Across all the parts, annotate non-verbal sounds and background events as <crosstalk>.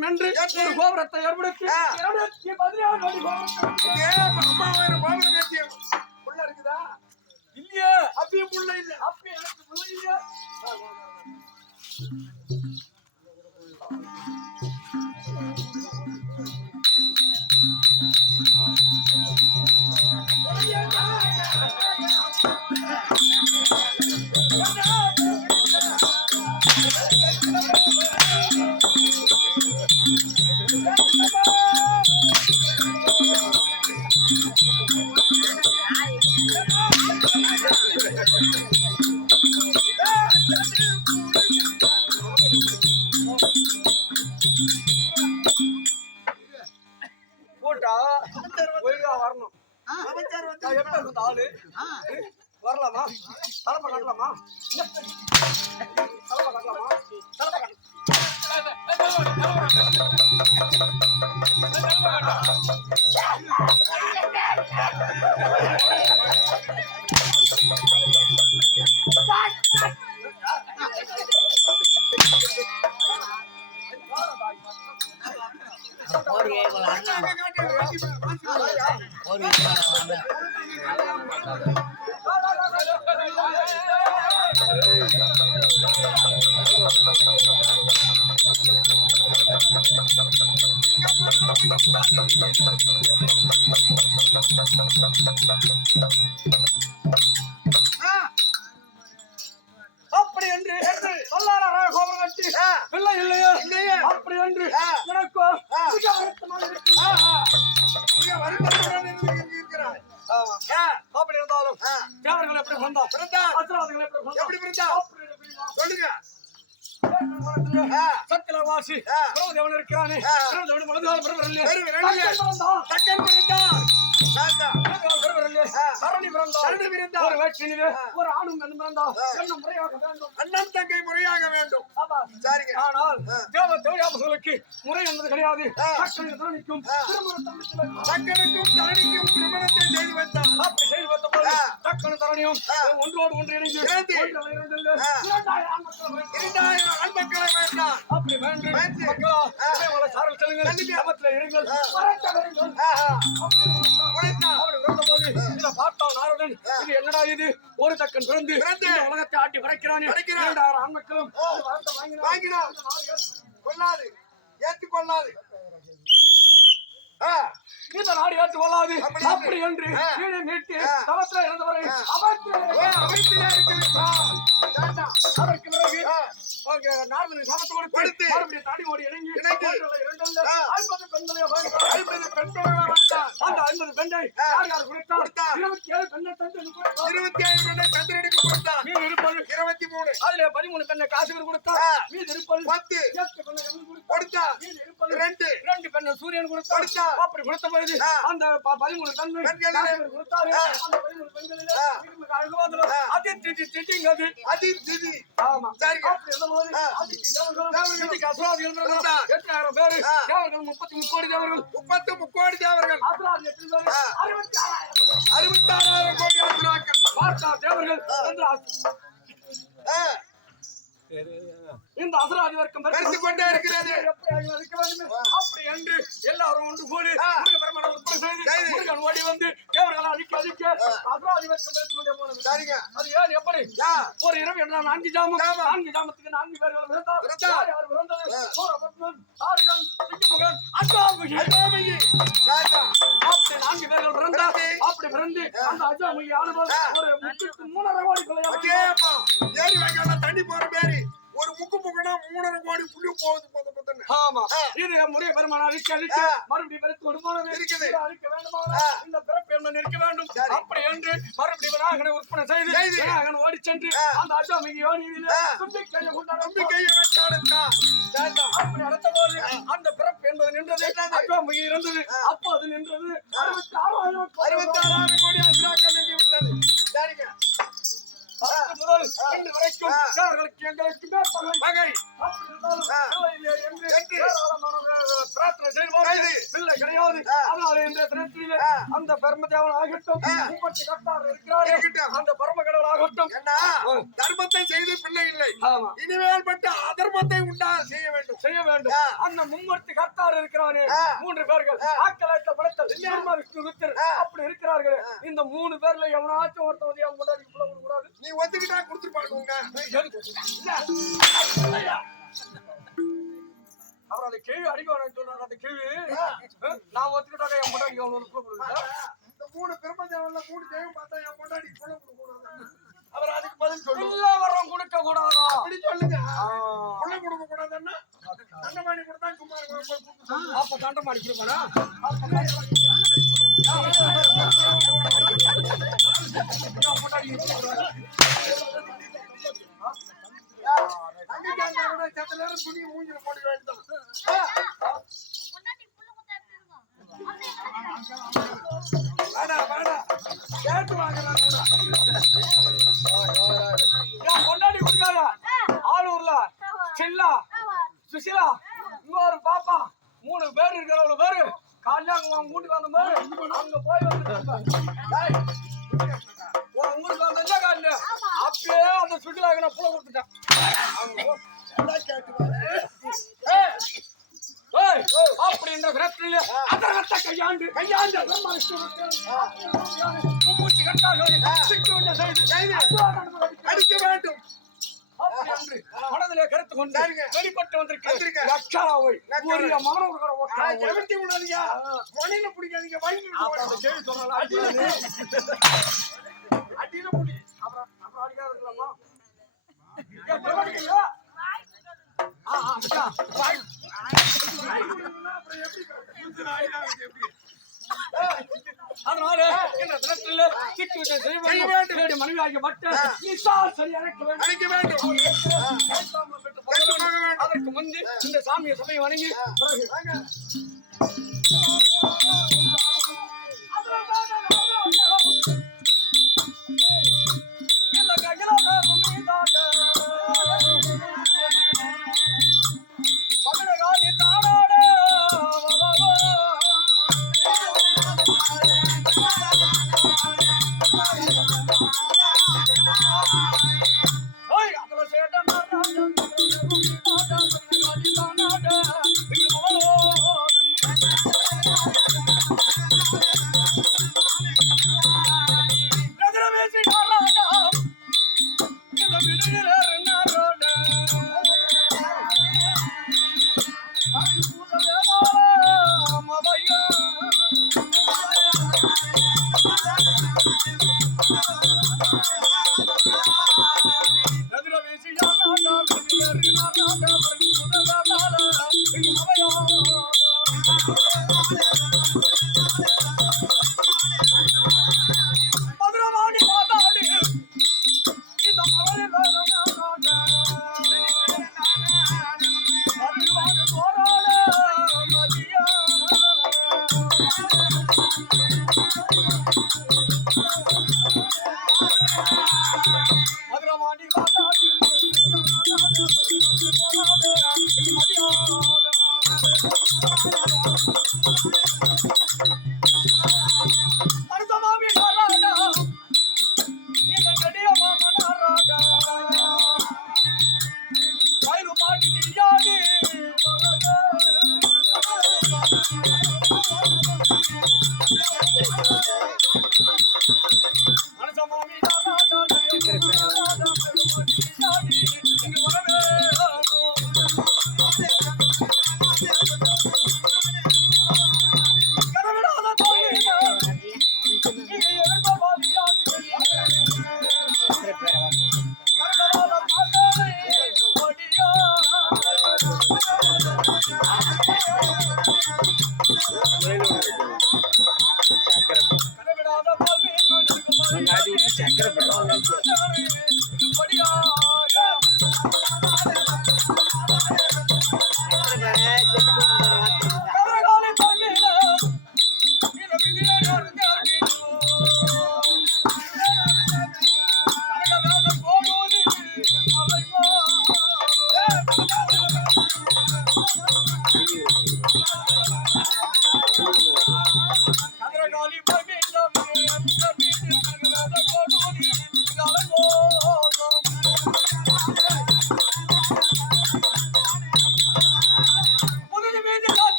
வேண்டும் என்று. ஒரு கோபுரத்தை ஏற்படுத்தி. இருநூத்தி பதினாறு அடி கோபுரம் புள்ள இருக்குதா? இல்லையே. அப்பயும் புள்ள இல்ல. அப்ப எனக்கு பிள்ளை இல்லையா. போட்டா ஒரு な ஆ. பிரபுதேவன் இருக்கிறானே மனதால் பிரபரல்லே ஒரு ஆணும் ஆ. என்ன முறையாக வேண்டும். அண்ணன் தங்கை முறையாக வேண்டும். சரிங்க. ஆனால். தேவ தேவயாபர்களுக்கு முறை என்பது கிடையாது. தம்பிக்கும் தக்கனுக்கும் தரணிக்கும் திருமணத்தை செய்து வைத்தான் அப்படி செய்து போது தரணியும். ஒன்றோடு ஒன்று இணைந்து. இரண்டாயிரம் ஆண்மக்கள் வேண்டும் வேண்டும். மக்களா ஆ. இமயமலை சாரல் செல்லுங்கள் கண்டிப்பா. சமத்தில் இருங்கள் ஆ. வரட்ட வருங்கள் ஆஹா. அப்படி உழைத்தான். அப்படி பார்த்தான் ஆ. இது என்னடா இது ஒரு தக்கன் பிறந்து உலகத்தை ஆட்டி படைக்கிறானே படைக்கிறான். இரண்டாயிரம் ஆண்மக்களும் ஆ. இந்த வரத்தை வாங்கினான். வாங்கினான். இந்த நாடு ஏற்று. கொள்ளாது ஏத்துக் கொள்ளாது ஆ, இந்த நாடு ஏற்று கொள்ளாது அப்படி என்று. கீழே நீட்டி. தவத்தில் இருந்தவரை ஆ. அமர்த்திலே ஓ, அமைத்திலே இருக்கு வைத்தான். தாத்தா. அதற்கு பிறகு கொடுத்து கொடுத்து. தாடி ஓடி ஆ. ஐம்பது பெண்களை. ஐம்பது பெண்களை. அந்த ஐம்பது பெண்ணை. யார் யார் கொடுத்தார். இருபத்தி ஏழு பெண்ணை. இருபத்தி ஏழு பெண்ணை சந்திரனுக்கு கொடுத்தான் மீது இருப்பது இருபத்தி மூணு அதிலே பதிமூணு பெண்ணை காசுகள் கொடுத்தார் ஆ. மீது இருப்பது பத்து இருப்பது ரெண்டு இரண்டு பெண்ணை சூரியன் கொடுத்தார். அப்படி கொடுத்த பொழுது. அந்த பதிமூணு பெண்ணை கொடுத்தாரு. அந்த பதிமூணு பெண்களிலே அழகான ஆ. அதி திட்டி திட்டிங்கிறது அதி திதி ஆமா சரிங்க. பிறந்தார். எட்டாயிரம் பேரு. தேவர்கள் முப்பத்தி முக்கோடி தேவர்கள் முப்பத்து முக்கோடி தேவர்கள். அறுபத்தி ஆறாயிரம் கோடி ஆசிராக்கள் தேவர்கள் இந்த அசுராதி வர்க்கம் பெருத்து கொண்டே இருக்கிறது? அப்படி என்று எல்லாரும் ஒன்று கூடி. முருகபெருமானை. முருகன் ஓடி வந்து தேவர்களை அழிக்க அழிக்க அசுராதி வர்க்கம் பெருத்து கொண்டே போனது சரிங்க அது ஏன் எப்படி ஒரு இரவு என்ன நான்கு ஜாமம். நான்கு ஜாமத்துக்கு நான்கு விழுந்தார் விழுந்தார். யார் யார் விழுந்தது ஆ. சூரபத்மன் தாரிகன் சிங்கமுகன் அஜாமிகி. தாத்தா. அப்படி நான்கு பேர்கள் பிறந்தார் பிறந்து. அப்படி பிறந்து அந்த அஞ்சாமுகி ஆனவர். ஒரு மூணரை கோடி கொள்ளையா ஏரி வாய்க்கால்ல தண்ணி போற மாதிரி ஒரு முக்கு முக்குனா மூணரை கோடி புள்ளி போகுது பொத பொதன்னு. ஆமா. இது முறைய பெருமான அழிக்க அழிக்க. மறுபடியும் இருக்குது. இது அழிக்க வேண்டுமானால் ஆ. இந்த பிறப்பு என்ன இருக்க வேண்டும் சரி. அப்படி என்று மறுபடியும் விநாயகனை உற்பனை செய்து. விநாயகன் ஓடி சென்று. அந்த அஞ்சாமுகி யோனியிலே ஆ. தும்பிக்கையை கொண்டாட நம்பிக்கையை வைத்தாடுத்தான். அப்படி நடத்த போது அந்த பிறப்பு என்பது நின்றது அக்காமுகி இருந்தது அப்போ அது நின்றது அறுபத்தி ஆறாயிரம் கோடி அறுபத்தாறாயிரம் கோடி ஆசிராக்கள் நின்று விட்டது. சரிங்க. முதல் இன்று வரைக்கும் ஆ. சேவர்களுக்கு எங்களுக்கு. ஏராளமான பிரார்த்தனை செய்து. பிள்ளை கிடையாது ஆ. அதனால இந்த தினத்திலே. அந்த பரமதேவன் ஆகட்டும் ஆ. முப்பத்தி கட்டார் இருக்கிறாரே. அந்த பரம கடவுள் ஆகட்டும் என்ன தர்மத்தை செய்து பிள்ளை இல்லை இனிமேல் பட்டு அதர்மத்தை உண்டா செய்ய வேண்டும் செய்ய வேண்டும். அந்த மும்மூர்த்தி கர்த்தார் இருக்கிறானே. மூன்று பேர்கள். ஆக்கலாட்ட படைத்தல் விஷ்ணு. அப்படி இருக்கிறார்கள் இந்த மூணு பேர்ல எவனாச்சும் ஒருத்தன் வந்து என் முன்னாடி இவ்வளவு விடக்கூடாது நீ ஒத்துக்கிட்டா கொடுத்துருப்பாங்க அவர் அந்த கேள்வி அடிக்க வேணாம்னு சொல்றாரு அந்த கேள்வி. நான் ஒத்துக்கிட்டாக்க என் முன்னாடி எவ்வளவு விடக்கூடாது இந்த மூணு பெருமதேவன்ல மூணு தெய்வம் பார்த்தா என் பொண்டாடி சொல்ல கொடுக்கூடாது அவர் அதுக்கு பதில் சொல்லு. இல்ல வரம் கொடுக்க கூடாதா? அப்படி சொல்லுங்க. புள்ள கொடுக்க கூடாதுன்னா தண்டமாணி கொடுத்தா சும்மா இருக்கும். அப்ப சண்டை மாடி கொடுப்பானா கேட்டு பொண்டாடி சுசிலா இங்க ஒரு பாப்பா மூணு பேர் இருக்கிறவங்க பேரு. காலையில அங்க உன் வீட்டுக்கு வந்த மாதிரி அங்க போய் வந்து உன் ஊருக்கு வந்தா காலையில அப்பயே அந்த சுற்றுலாக்கு நான் புள்ள கொடுத்துட்டேன். அப்படின்ற விரத்தில அதரத்தை கையாண்டு கையாண்டு பிரம்மா கட்டாக அடிக்க வேண்டும். அன்று மனதிலே கருத்து கொண்டு. வெளிப்பட்டு வந்திருக்கு. லட்சாராவை ஆ, ஒக்காவை எவர்த்தி விடாதீங்க. மணியில பிடிக்காதீங்க, சொன்னால அடியில பிடி. அப்புறம் அப்புறம் அடிக்காத சொல்லுங்க ஆ ஆ எப்படி? அதனால இந்த தினத்தில் சிக்கு வித்தை செய்ய வேண்டும் வேண்டும். என்னுடைய மனைவியாகிய பட்டு நிசால் சரி அழைக்க வேண்டும். வேண்டும். அதற்கு முந்தி இந்த சாமியை சபையை வணங்கி மதுரவாணி மாதாடி மருதமாமி மனிதனுக்கு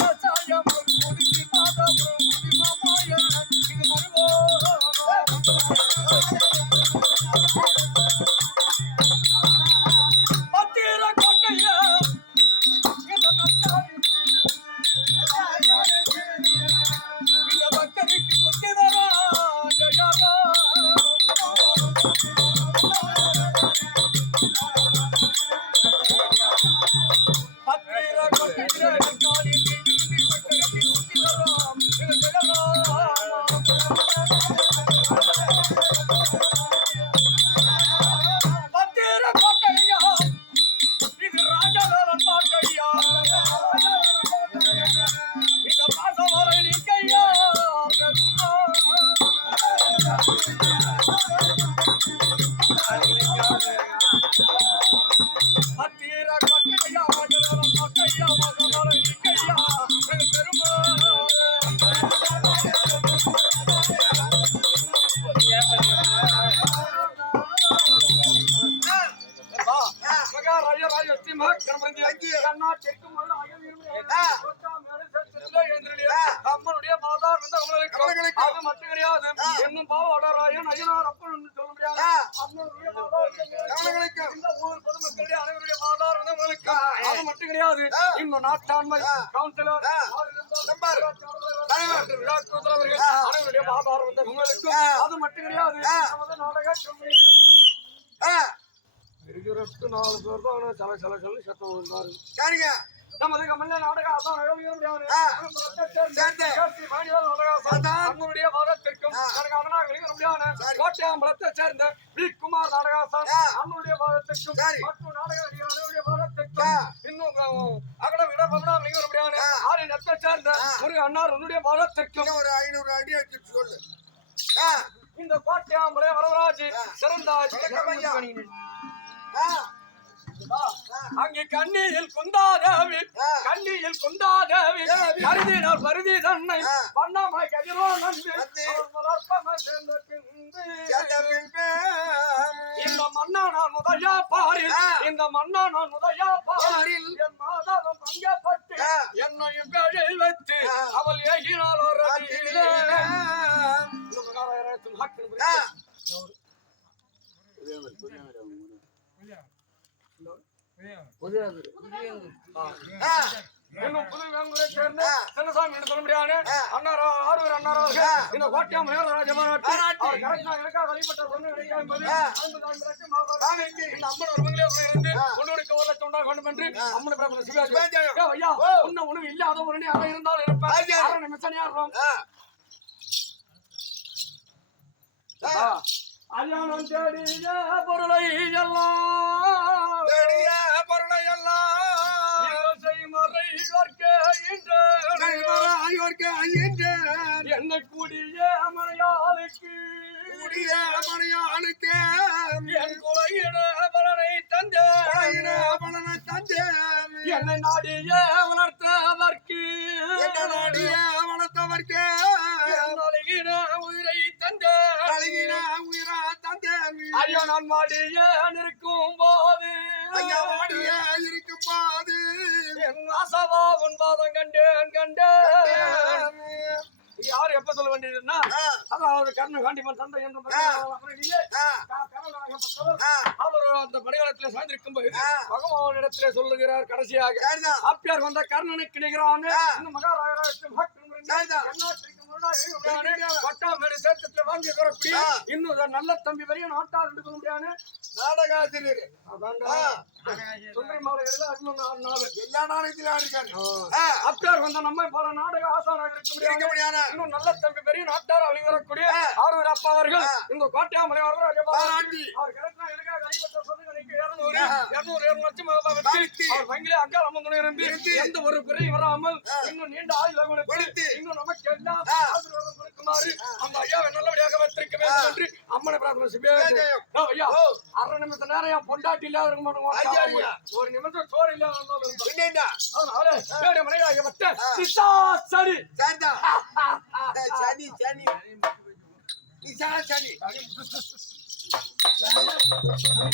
noche. இன்னும் நாட்டாண்மை. கவுன்சிலர் ஆ. நம்பர். தலைவர். விழாக்குழுத்தலைவர்கள் ஆ. அனைவருடைய மாதார் வந்து உங்களுக்கு ஆ. அது மட்டும் கிடையாது நாடக இருபத்தி நாலு பேர் தான் சில சில சொல்லி சத்தம் வந்தாரு சரிங்க நமது கமல்ல நாடக அதான். அம்மனுடைய பாதத்திற்கும். கோட்டையாம்பலத்தை சேர்ந்த வி. குமார் நாடக ஆசான் ஆ. அம்மனுடைய பாதத்திற்கும். மற்றும் நாடக பாதத்திற்கும். இன்னும் அஹ், அகட விட பத்மநாபலிங்கருடையவனே. ஆ. ஆரிய நெத்தை சேர்ந்த. முருக அண்ணார் உன்னுடைய பாதத்திற்கும் இன்னும் ஒரு ஐநூறு அடி எடுத்து சொல்லு ஆ, இந்த கோட்டையாம்பலை வரவராஜ். சிறந்தாஜ் அங்கே கண்ணியில் குந்தாதேவி. கண்ணியில் குந்தாதேவி தேவி. கருதினார் பருதி தன்னை. வண்ணமாய் கதிரோ பின்பு. இந்த மன்னா நான் முதயா பாரில். இந்த மன்னா நான் முதயா பாரில் ஓ. உன்ன உணவு இல்லாத ஒரு அறை இருந்தாலும் இருப்பேன். அரியானம் தேடிய பொருளை எல்லாம் என்னை கூடிய அமரையாளுக்கு கூடிய மணியானுக்கு என் குலையிட பலனை தந்தேன். பலனை தந்தேன். என்னை நாடிய வளர்த்தவர்க்கு என்ன நாடிய வளர்த்தவர்க்கு அழகின உயிரை தந்தேன். அழகின உயிரா தந்தேன். ஐயா நான் மாடிய நிற்கும் போது ஐயா வாடிய இருக்கும் என் ஆசவா உன் பாதம் கண்டேன் கண்டேன். யார் எப்ப சொல்ல வேண்டியதுன்னா அதாவது கர்ண காண்டிமன் தந்தை என்ற அவர் அந்த படைகளத்திலே சாய்ந்திருக்கும் போது. பகவானிடத்திலே சொல்லுகிறார் கடைசியாக. அப்பியார் வந்த கர்ணனுக்கு நிகரான ஆ. பட்டாமேடு சேர்த்தத்துல வாங்கி வரக்கூடிய. இன்னும் நல்ல தம்பி வரைய நாட்டார் சொல்ல முடியாது நாடகாசிரியர். சுந்தரி இன்னும் நாலு நாள் எல்லா நாடகத்திலும் ஆடிருக்காரு ஆ, அப்பியார் வந்த நம்ம பல நாடக ஆசானாக இருக்க முடியாது இன்னும் நல்ல தம்பி பெரிய நாட்டார் அவங்க வரக்கூடிய ஆ. ஆறுவர் அப்பா அவர்கள். இந்த கோட்டையாமலை வரலாறு பாராட்டி. அவர் கிடைத்தா எனக்காக கைப்பற்ற சொல்லி எனக்கு இருநூறு. இருநூறு இருநூறு லட்சம். அவர் வங்கிலே அக்கால் அம்மன். எந்த ஒரு குறையும் வராமல். இன்னும் நீண்ட ஆயுள் கொடுத்து கொடுத்து. இன்னும் நமக்கு எல்லாம் ஆ. ஆசீர்வாதம் கொடுக்குமாறு அந்த ஐயாவை நல்லபடியாக வைத்திருக்க வேண்டும் என்று அம்மனை பிரார்த்தனை செய்வேன் ஜெயம். ஐயா ஓ. அரை நிமிஷம் நேரம் என் பொண்டாட்டி இல்லாத இருக்க மாட்டோம். ஒரு நிமிஷம் சோறு இல்லாத சரி <laughs> சனி சனி நிசா சனி